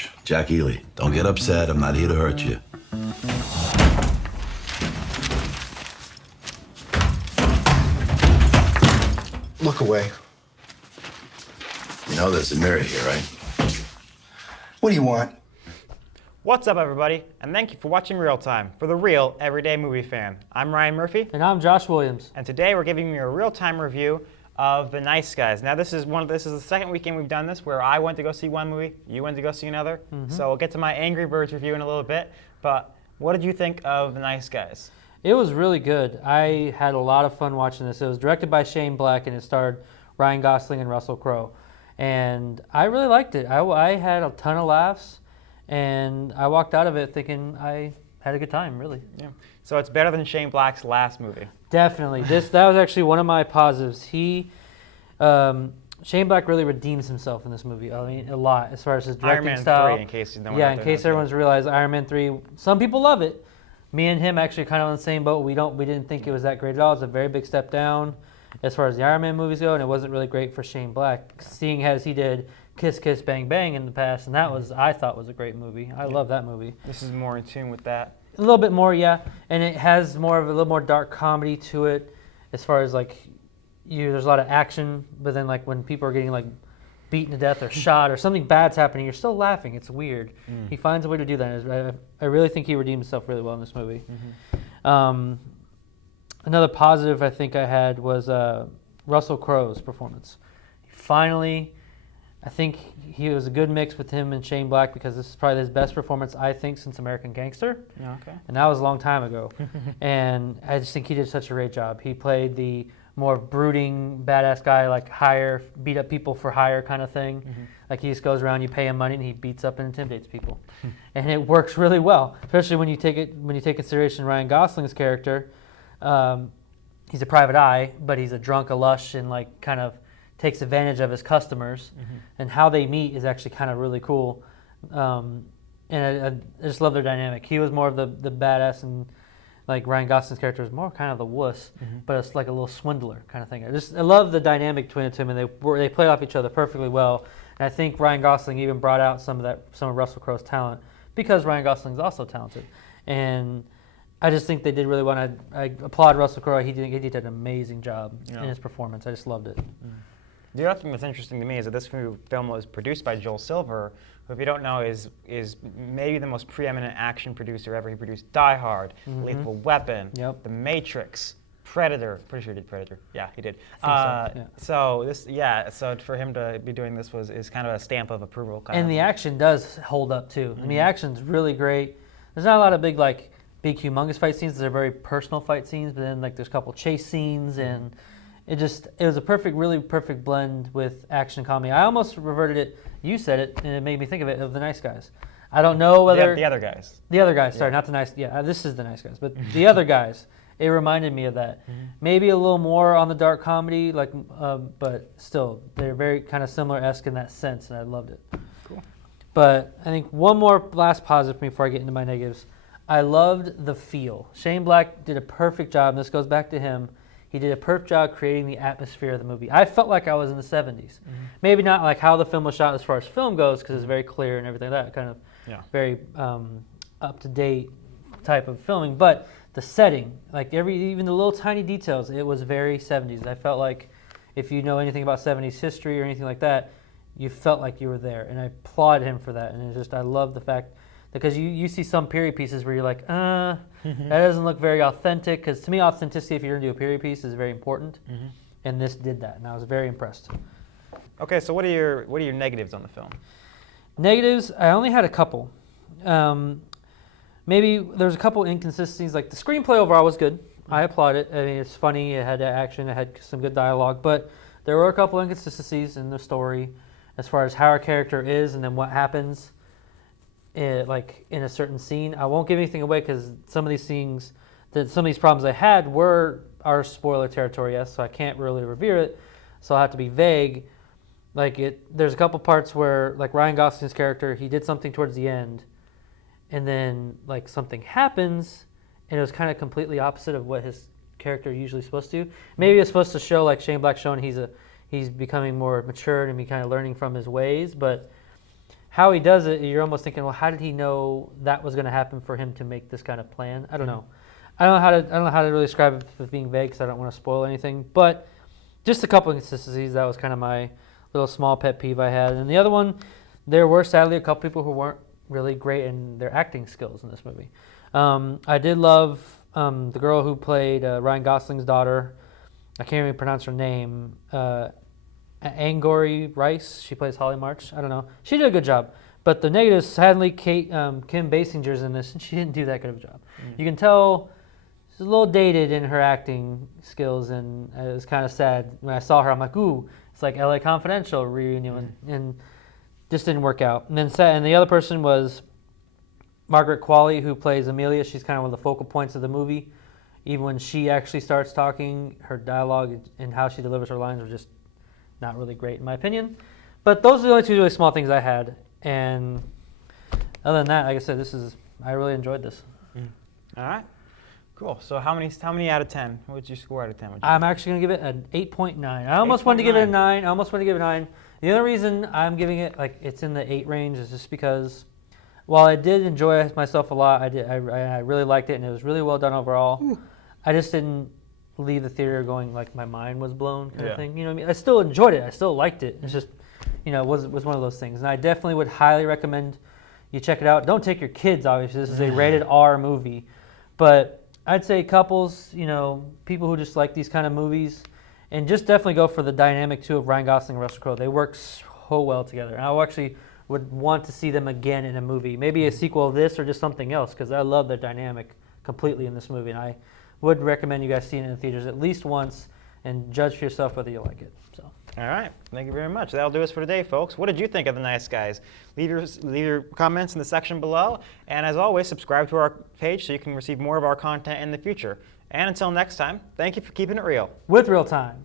March. Jack Healy. Don't get upset. I'm not here to hurt you. Look away. You know there's a mirror here, right? What do you want? What's up, everybody, and thank you for watching ReelTime for the real everyday movie fan. I'm Ryan Murphy. And I'm Josh Williams. And today we're giving you a real-time review of The Nice Guys. Now this is the second weekend we've done this where I went to go see one movie, you went to go see another. So we'll get to my Angry Birds review in a little bit. But what did you think of The Nice Guys? It was really good. I had a lot of fun watching this. It was directed by Shane Black and it starred Ryan Gosling and Russell Crowe. And I really liked it. I had a ton of laughs. And I walked out of it thinking I had a good time, really. Yeah. So it's better than Shane Black's last movie. Definitely. That was actually one of my positives. Shane Black really redeems himself in this movie. I mean, a lot as far as his directing Iron Man style. 3, in case no one yeah, out in there case knows everyone's realized Iron Man 3. Some people love it. Me and him actually kind of on the same boat. We didn't think it was that great at all. It's a very big step down as far as the Iron Man movies go, and it wasn't really great for Shane Black, seeing as he did Kiss Kiss Bang Bang in the past, and that was, I thought, was a great movie. I love that movie. This is more in tune with that. A little bit more, yeah, and it has more of a little more dark comedy to it, as far as like, there's a lot of action, but then like when people are getting like beaten to death or shot or something bad's happening, you're still laughing. It's weird. He finds a way to do that. I really think he redeemed himself really well in this movie. Another positive I think I had was Russell Crowe's performance. Finally, I think he was a good mix with him and Shane Black because this is probably his best performance, I think, since American Gangster. Yeah, okay. And that was a long time ago. And I just think he did such a great job. He played the more brooding, badass guy, like beat up people for hire kind of thing. Like he just goes around, you pay him money, and he beats up and intimidates people. And it works really well, especially when you take consideration Ryan Gosling's character. He's a private eye, but he's a drunk, a lush, and like kind of takes advantage of his customers, and how they meet is actually kind of really cool. And I just love their dynamic. He was more of the badass, and like Ryan Gosling's character was more kind of the wuss, but it's like a little swindler kind of thing. I love the dynamic between the two, and they play off each other perfectly well. And I think Ryan Gosling even brought out some of Russell Crowe's talent because Ryan Gosling's also talented, and I just think they did really well. And I applaud Russell Crowe. He did an amazing job in his performance. I just loved it. The other thing that's interesting to me is that this film was produced by Joel Silver, who, if you don't know, is maybe the most preeminent action producer ever. He produced Die Hard, Lethal Weapon, The Matrix, Predator. Pretty sure he did Predator. Yeah, he did. So for him to be doing this is kind of a stamp of approval. And the action does hold up too. And the action's really great. There's not a lot of big humongous fight scenes. They're very personal fight scenes, but then like there's a couple chase scenes and. It was a really perfect blend with action comedy. I almost reverted it. You said it, and it made me think of The Nice Guys. I don't know whether the other guys. The other guys. Sorry, not the nice. Yeah, this is The Nice Guys, but the other guys. It reminded me of that. Maybe a little more on the dark comedy, but still, they're very kind of similar-esque in that sense, and I loved it. Cool. But I think one more last positive for me before I get into my negatives. I loved the feel. Shane Black did a perfect job, and this goes back to him. He did a perfect job creating the atmosphere of the movie. I felt like I was in the 70s. Maybe not like how the film was shot as far as film goes, because it's very clear and everything like that, kind of very up-to-date type of filming. But the setting, like even the little tiny details, it was very 70s. I felt like if you know anything about 70s history or anything like that, you felt like you were there. And I applaud him for that. And it's just, I love the fact, because you see some period pieces where you're like, that doesn't look very authentic. Because to me, authenticity, if you're going to do a period piece, is very important. And this did that, and I was very impressed. Okay, so what are your negatives on the film? Negatives, I only had a couple. Maybe there's a couple inconsistencies. Like the screenplay overall was good. I applaud it. I mean, it's funny. It had action. It had some good dialogue. But there were a couple inconsistencies in the story as far as how our character is and then what happens. Like in a certain scene. I won't give anything away because some of these things, some of these problems I had are spoiler territory, yes, so I can't really review it, so I'll have to be vague. There's a couple parts where, like Ryan Gosling's character, he did something towards the end, and then like something happens, and it was kind of completely opposite of what his character usually supposed to do. Maybe it's supposed to show like Shane Black showing he's becoming more mature and be kind of learning from his ways, but how he does it, you're almost thinking, well, how did he know that was going to happen for him to make this kind of plan? I don't know. I don't know how to really describe it with being vague because I don't want to spoil anything. But just a couple of inconsistencies. That was kind of my little small pet peeve I had. And the other one, there were sadly a couple people who weren't really great in their acting skills in this movie. I did love the girl who played Ryan Gosling's daughter. I can't even pronounce her name. Angourie Rice. She plays Holland March. I don't know. She did a good job. But the negatives, sadly, Kim Basinger's in this, and she didn't do that good of a job. You can tell she's a little dated in her acting skills, and it was kind of sad. When I saw her, I'm like, ooh, it's like LA Confidential reunion, and just didn't work out. And then and the other person was Margaret Qualley, who plays Amelia. She's kind of one of the focal points of the movie. Even when she actually starts talking, her dialogue and how she delivers her lines were just not really great, in my opinion. But those are the only two really small things I had. And other than that, like I said, I really enjoyed this. All right. Cool. So how many out of 10? What would you score out of 10? I'm actually going to give it an 8.9. I almost wanted to give it a 9. The only reason I'm giving it, like, it's in the 8 range is just because while I did enjoy myself a lot, I really liked it, and it was really well done overall. I just didn't leave the theater going like my mind was blown kind of thing. You know what I mean? I still enjoyed it. I still liked it. It's just, it was one of those things. And I definitely would highly recommend you check it out. Don't take your kids, obviously. This is a rated R movie. But I'd say couples, people who just like these kind of movies, and just definitely go for the dynamic, too, of Ryan Gosling and Russell Crowe. They work so well together. And I actually would want to see them again in a movie. Maybe a sequel of this or just something else, because I love their dynamic completely in this movie. And I would recommend you guys seeing it in the theaters at least once and judge for yourself whether you like it. So. All right. Thank you very much. That'll do us for today, folks. What did you think of The Nice Guys? Leave your comments in the section below. And as always, subscribe to our page so you can receive more of our content in the future. And until next time, thank you for keeping it real. With ReelTime.